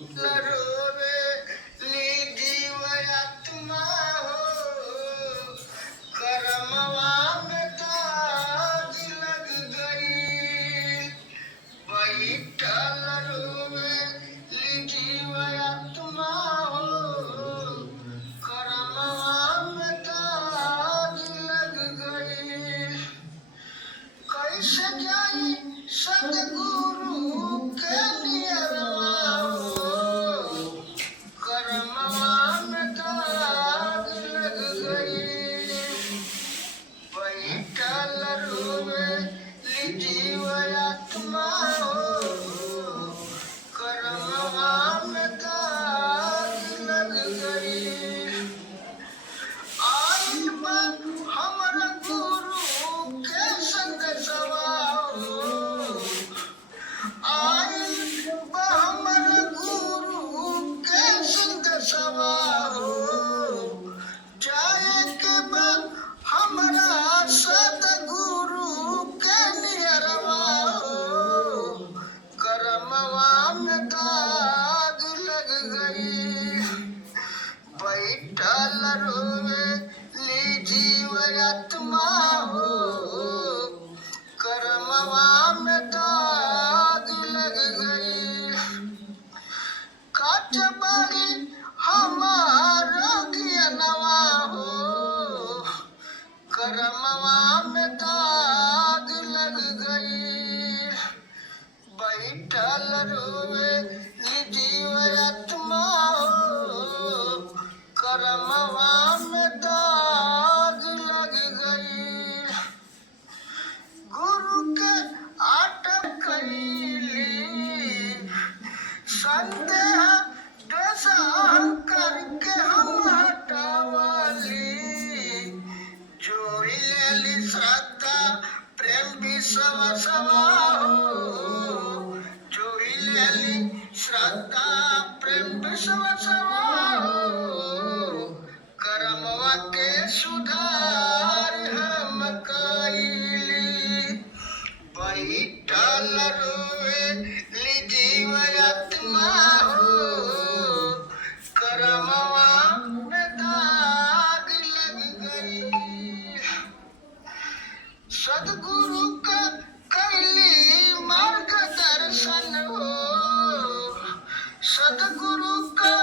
रोवे ली जीवात्मा हो, करमवा में दाग लग गई। बैठल रोवे ली जीवात्मा हो, करमवा में दाग लग गई। कैसे जाई सतगुरु के नियरवा हो, करमवा में दाग लग गई। बैठल रोवे ली जीवात्मा हो, करमवा में दाग लग गई। आइल बा हमर गुरु के संदेशवा हो, आइल बा हमर गुरु के संदेशवा हो। जाए के बा हमरा सतगुरु के नियरवा हो, करमवा में दाग लग गई। बैठल रोवे ली जीवात्मा हो, करमवा में दाग लग गई। काट बारी हमार ज्ञानवा हो, करमवा में दाग लग गई। बैठल रोवे ली जीवात्मा हो, करमवा में दाग लग गई। गुरु के आटक कैली, संदेह द्वेष अहंकार के हम हटावाली। जोड़ी लेली श्रद्धा प्रेम विश्वासवा हो, जोड़ी लेली श्रद्धा प्रेम विश्वासवा हो। करमवा के सुधार हम कैली। बैठल रोवे ली जीवात्मा हो, करमवा में दाग लग गई। सदगुरु का कैली मार्गदर्शन हो, सदगुरु का